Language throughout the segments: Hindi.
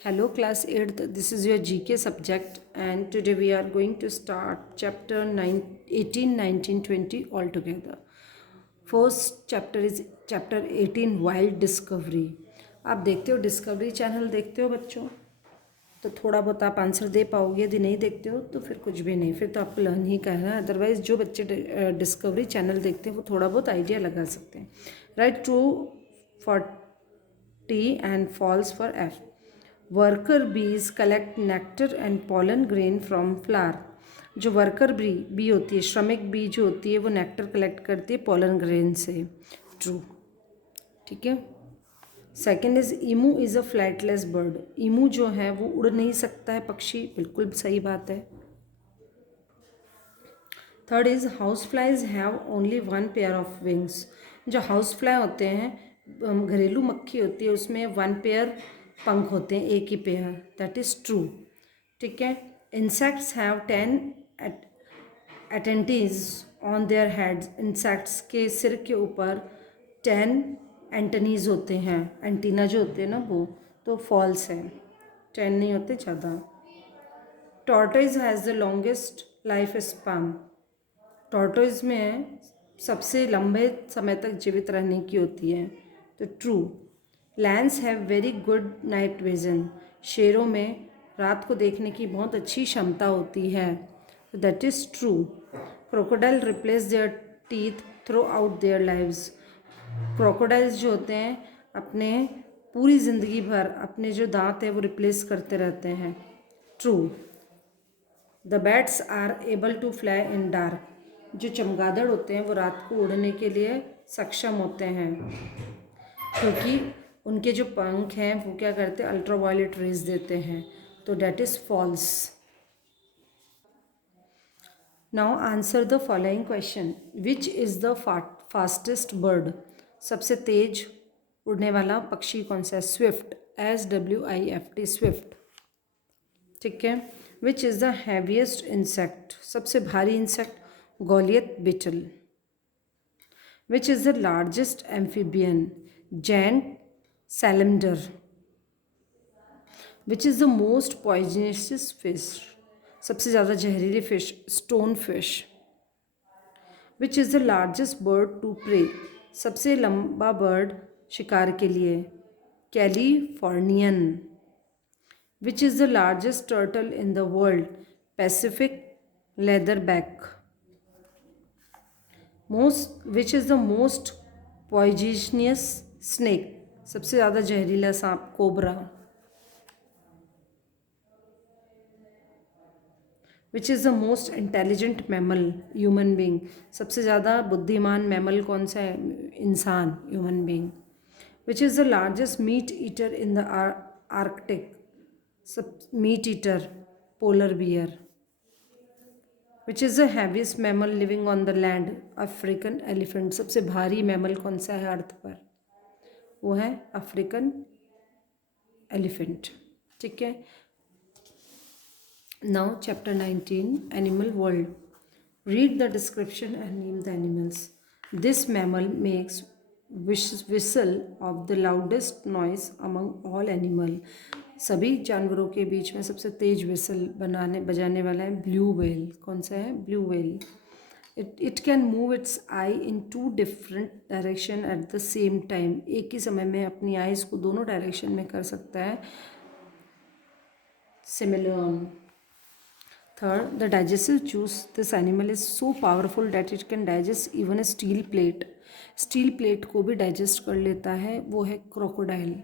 Hello class 8th, this is your GK subject and today we are going to start chapter 9, 18, 19, 20 all together. First chapter is chapter 18 wild discovery. आप देखते हो डिस्कवरी चैनल देखते हो बच्चों, तो थोड़ा बहुत आप आंसर दे पाओगे। यदि नहीं देखते हो तो फिर कुछ भी नहीं, फिर तो आपको लर्न ही करना है। अदरवाइज जो बच्चे डिस्कवरी चैनल देखते हैं वो थोड़ा बहुत आइडिया लगा सकते हैं। Right true for T and false for F. Worker bees collect nectar and pollen grain from flower. जो वर्कर बी होती है, श्रमिक बी जो होती है, वो नेक्टर कलेक्ट करती है पॉलन ग्रेन से। ट्रू, ठीक है। Second is emu is a flightless bird. Emu जो है वो उड़ नहीं सकता है पक्षी, बिल्कुल सही बात है। Third is house flies have only one pair of wings. जो हाउस फ्लाई होते हैं, घरेलू मक्खी होती है, उसमें वन पेयर पंख होते हैं, एक ही पेयर। दैट इज ट्रू, ठीक है। Insects have 10 antennae on their heads. Insects के सिर के ऊपर 10 एंटनीज होते हैं, एंटीना जो होते हैं ना वो, तो फॉल्स है, 10 नहीं होते ज़्यादा। Tortoise has the longest life span. Tortoise में सबसे लंबे समय तक जीवित रहने की होती है, तो true. Lens have very good night vision. शेरों में रात को देखने की बहुत अच्छी क्षमता होती है, तो that is true. Crocodile replace there teeth through out their lives. Crocodiles जो होते हैं अपने पूरी ज़िंदगी भर अपने जो दांत है वो रिप्लेस करते रहते हैं। True. The bats are able to fly in dark. जो चमगादड़ होते हैं वो रात को उड़ने के लिए सक्षम होते हैं, क्योंकि उनके जो पंख हैं वो क्या करते हैं, अल्ट्रावायलेट रेज देते हैं, तो that is false. Now answer the following question. Which is the fastest bird. सबसे तेज उड़ने वाला पक्षी कौन सा है? स्विफ्ट, SWIFT, स्विफ्ट, ठीक है। Which is the heaviest insect. सबसे भारी insect Goliath beetle. Which is the largest amphibian? Giant salamander. Which is the most poisonous fish. सबसे ज़्यादा जहरीली fish stone fish. Which is the largest bird to prey. सबसे लंबा बर्ड शिकार के लिए Californian. Which is the largest turtle in the world? Pacific leatherback. Which is the most poisonous snake. सबसे ज़्यादा जहरीला सांप cobra. Which is the most intelligent mammal? Human being. सबसे ज़्यादा बुद्धिमान मैमल कौन सा है? इंसान, human being. Which is the largest meat eater in the Arctic? सब meat eater polar bear. Which is the heaviest mammal living on the land? African elephant. सबसे भारी मैमल कौन सा है अर्थ पर? वो है अफ्रीकन एलिफेंट, ठीक है। Now chapter 19 animal world. Read the description and name the animals. This mammal makes whistle of the loudest noise among all animal। सभी जानवरों के बीच में सबसे तेज विसल बजाने वाला है ब्लू व्हेल। कौन सा है? Blue whale. It can move it's I in 2 different direction at the same time. एक ही समय में अपनी आइज़ को दोनों डायरेक्शन में कर सकता है। सिमिलियन। Third, the digestive juice. This animal is so powerful that it can digest even a steel plate। Steel plate को भी डाइजेस्ट कर लेता है, वो है क्रोकोडाइल।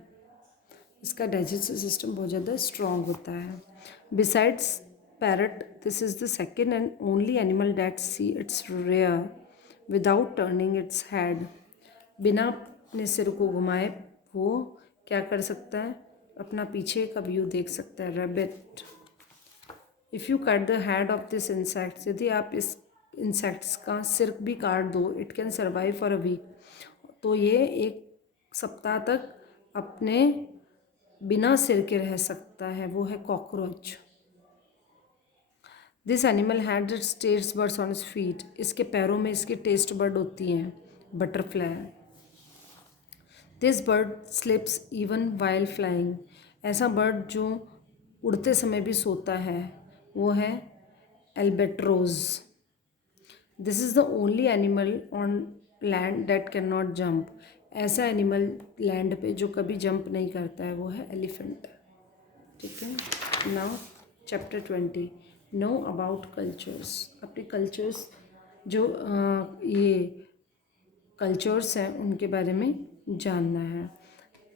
इसका डाइजेस्टिव सिस्टम बहुत ज़्यादा स्ट्रॉन्ग होता है। Besides parrot, this is the second and only animal that see its rear without turning its head. बिना अपने सिर को घुमाए वो क्या कर सकता है? अपना पीछे का व्यू देख सकता है। Rabbit. If you cut the head of this insects, यदि आप इस इंसेक्ट्स का सिर भी काट दो, it can survive for a week, तो ये एक सप्ताह तक अपने बिना सिर के रह सकता है, वो है cockroach. This animal had its taste buds on its feet. इसके पैरों में इसकी टेस्ट बर्ड होती हैं, butterfly. This bird sleeps even while flying ऐसा बर्ड जो उड़ते समय भी सोता है वो है albatross. This is the only animal on land that can not jump. ऐसा एनिमल लैंड पे जो कभी जंप नहीं करता है वो है एलिफेंट। ठीक है। Now chapter 20 know about cultures. अपने कल्चर्स जो ये कल्चर्स हैं उनके बारे में जानना है।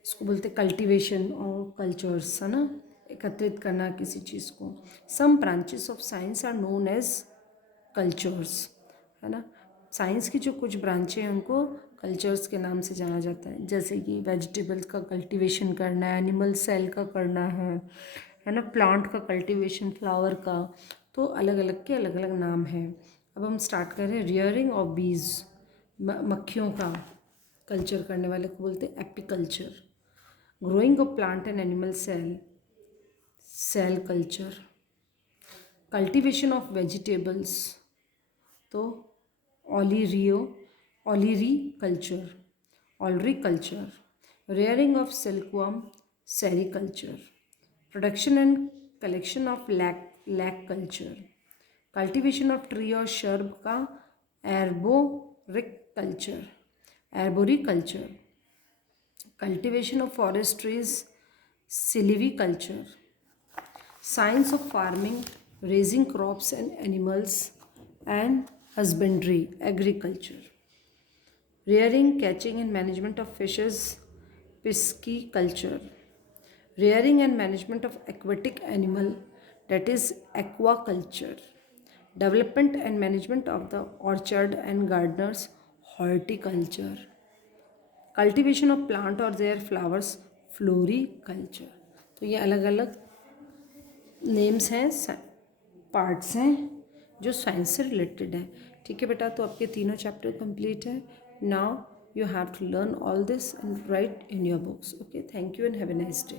इसको बोलते कल्टीवेशन और कल्चर्स, है ना, एकत्रित करना किसी चीज़ को। Some branches of science are known as cultures, है ना। साइंस की जो कुछ ब्रांचें हैं उनको कल्चर्स के नाम से जाना जाता है, जैसे कि वेजिटेबल्स का कल्टीवेशन करना है, एनिमल सेल का करना है ना, प्लांट का कल्टीवेशन, फ्लावर का। तो अलग अलग के अलग अलग नाम हैं। अब हम स्टार्ट करें रियरिंग ऑफ बीज, मक्खियों का कल्चर करने वाले को बोलते हैं apiculture. Growing of plant and animal cell, cell culture. Cultivation of vegetables तो olericulture, olericulture. Rearing of silkworm, sericulture. Production and collection of lac culture. Cultivation of tree और शर्ब का arboriculture. Cultivation of forest trees, silviculture. Science of farming, raising crops and animals and husbandry, agriculture. Rearing, catching and management of fishes, pisciculture. Rearing and management of aquatic animal, that is aquaculture. Development and management of the orchard and gardeners, horticulture. Cultivation of plant or their flowers, floriculture. तो ये अलग अलग नेम्स हैं, पार्ट्स हैं जो साइंस से रिलेटेड है। ठीक है बेटा, तो आपके तीनों चैप्टर कंप्लीट है। Now you have to learn all this and write in your books. Okay, thank you and have a nice day.